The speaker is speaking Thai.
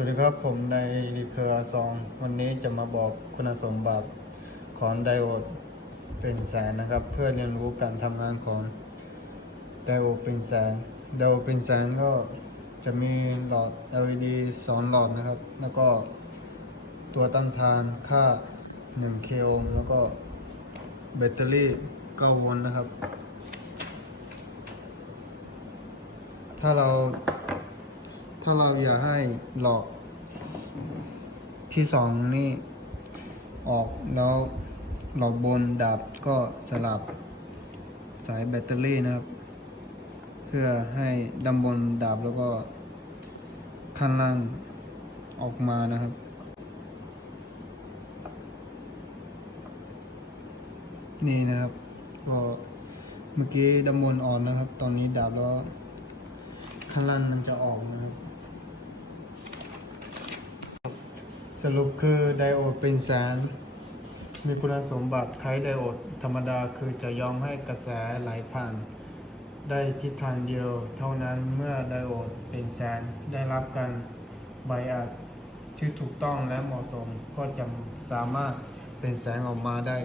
สวัสดีครับ ผมในรีเคอร์ซองวันนี้จะมาบอกคุณสมบัติของไดโอดเป็นแสนนะครับ เพื่อเรียนรู้การทำงานของไดโอดเป็นแสนไดโอดเป็นแสนก็จะมีหลอด LED สองหลอดนะครับ แล้วก็ตัวต้านทานค่า1เคโอห์มแล้วก็แบตเตอรี่9โวลต์นะครับ ถ้าเรา ถ้าเราอยากให้หลอกที่สองนี่ออกแล้วหลอกบนดับก็สลับสายแบตเตอรี่นะครับ เพื่อให้ดำบนดับแล้วก็ข้างล่างออกมานะครับ นี่นะครับ ก็เมื่อกี้ดำบนอ่อนนะครับ ตอนนี้ดับแล้วข้างล่างมันจะออกนะครับ สรุปคือไดโอดเป็นแสน มีคุณสมบัติคล้ายไดโอดธรรมดาคือจะยอมให้กระแสไหลผ่าน ได้ทิศทางเดียว เท่านั้นเมื่อไดโอดเป็นแสนได้รับการไบอัดที่ถูกต้องและเหมาะสมก็จะสามารถเป็นแสงออกมาได้